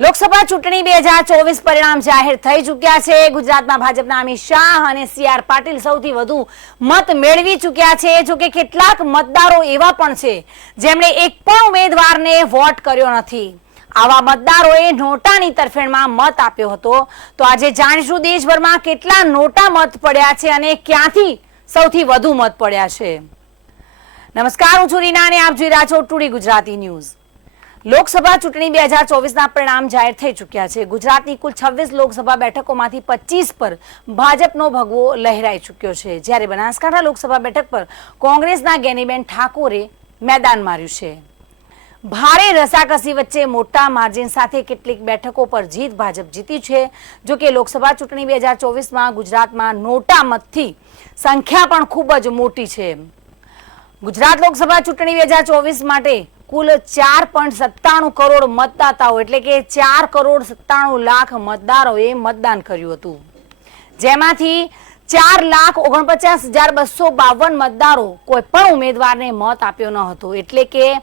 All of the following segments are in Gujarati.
લોકસભા ચૂંટણી 2024 પરિણામ જાહેર થઈ ચૂક્યા છે। ગુજરાતમાં ભાજપના અમિત શાહ અને સી.આર. પાટીલ સૌથી વધુ મત મેળવી ચૂક્યા છે। જો કે કેટલાક મતદારો એવા પણ છે જેમણે એક પણ ઉમેદવારને વોટ કર્યો નથી। આવા મતદારોએ નોટાની તરફેણમાં મત આપ્યો હતો। તો આજે જાણીશું દેશભરમાં કેટલા નોટા મત પડ્યા છે અને ક્યાંથી સૌથી વધુ મત પડ્યા છે। નમસ્કાર, હું છું રીના અને આપ જોઈ રહ્યા છો ટુડે ગુજરાતી ન્યૂઝ। લોકસભા ચૂંટણી 2024ના પરિણામ જાહેર થઈ ચૂક્યા છે। ગુજરાતની કુલ 26 લોકસભા બેઠકોમાંથી 25 પર ભાજપનો ભગવો લહેરાઈ ચૂક્યો છે, જ્યારે બનાસકાંઠા લોકસભા બેઠક પર કોંગ્રેસના ગેનીબેન ઠાકોરે મેદાન માર્યું છે। ભારે રસાકસી વચ્ચે મોટા માર્જિન સાથે કેટલીક બેઠકો પર જીત ભાજપ જીતી છે। જો કે લોકસભા ચૂંટણી 2024માં ગુજરાતમાં નોટા મતથી સંખ્યા પણ ખૂબ જ મોટી છે। ગુજરાત લોકસભા ચૂંટણી 2024 માટે કુલ 4.97 કરોડ મતદાતાઓ એટલે કે 4,97,00,000 મતદારોએ મતદાન કર્યું હતું, જેમાંથી 4,49,252 મતદારો કોઈ પણ ઉમેદવારને મત આપ્યો ન હતો, એટલે કે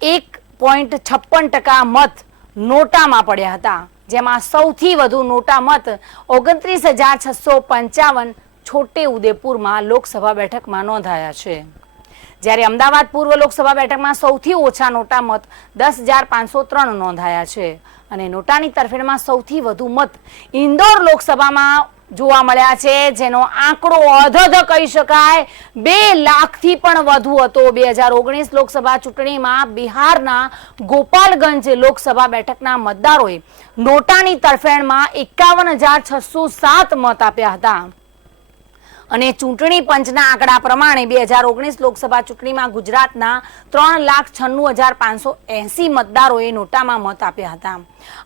1.56% મત નોટામાં પડ્યા હતા, જેમાં સૌથી વધુ નોટા મત 29,655 છોટે ઉદેપુરમાં લોકસભા બેઠકમાં નોંધાયા છે, જ્યારે અમદાવાદ પૂર્વ લોકસભા બેઠકમાં સૌથી ઓછા નોટા મત 10,503 નોંધાયા છે અને નોટાની તરફેણમાં સૌથી વધુ મત ઇન્દોર લોકસભામાં જોવા મળ્યા છે, જેનો આંકડો અધધ કહી શકાય 2 લાખથી પણ વધુ હતો। 2019 લોકસભા ચૂંટણીમાં બિહારના ગોપાલગંજ લોકસભા બેઠકના મતદારોએ નોટાની તરફેણમાં 51,607 મત આપ્યા હતા અને ચૂંટણી પંચના આંકડા પ્રમાણે 2019 લોકસભા ચૂંટણીમાં ગુજરાતના 3,96,580 મતદારોએ નોટામાં મત આપ્યા હતા।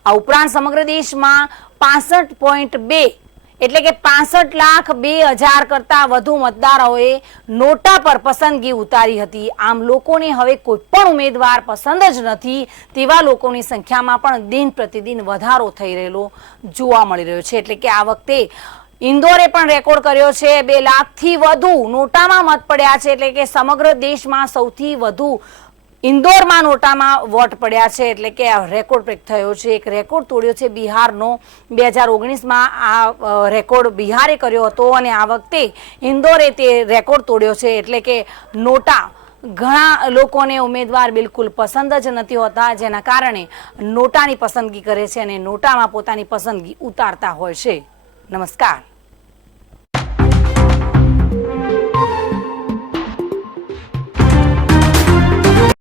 આ ઉપરાંત સમગ્ર દેશમાં 65.2 એટલે કે 65,02,000 કરતા વધુ મતદારોએ નોટા પર પસંદગી ઉતારી હતી। આમ લોકોને હવે કોઈ પણ ઉમેદવાર પસંદ જ નથી તેવા લોકોની સંખ્યામાં પણ દિન પ્રતિદિન વધારો થઈ રહેલો જોવા મળી રહ્યો છે, એટલે કે આ વખતે ઇન્દોરે પણ રેકોર્ડ કર્યો છે। 2 લાખથી વધુ નોટામાં મત પડ્યા છે, એટલે કે સમગ્ર દેશમાં સૌથી વધુ ઇન્દોરમાં નોટામાં વોટ પડ્યા છે, એટલે કે આ રેકોર્ડ બ્રેક થયો છે। એક રેકોર્ડ તોડ્યો છે બિહારનો। 2019માં આ રેકોર્ડ બિહારે કર્યો હતો અને આ વખતે ઇન્દોરે તે રેકોર્ડ તોડ્યો છે, એટલે કે નોટા ઘણા લોકોને ઉમેદવાર બિલકુલ પસંદ જ નથી હોતા, જેના કારણે નોટાની પસંદગી કરે છે અને નોટામાં પોતાની પસંદગી ઉતારતા હોય છે। નમસ્કાર।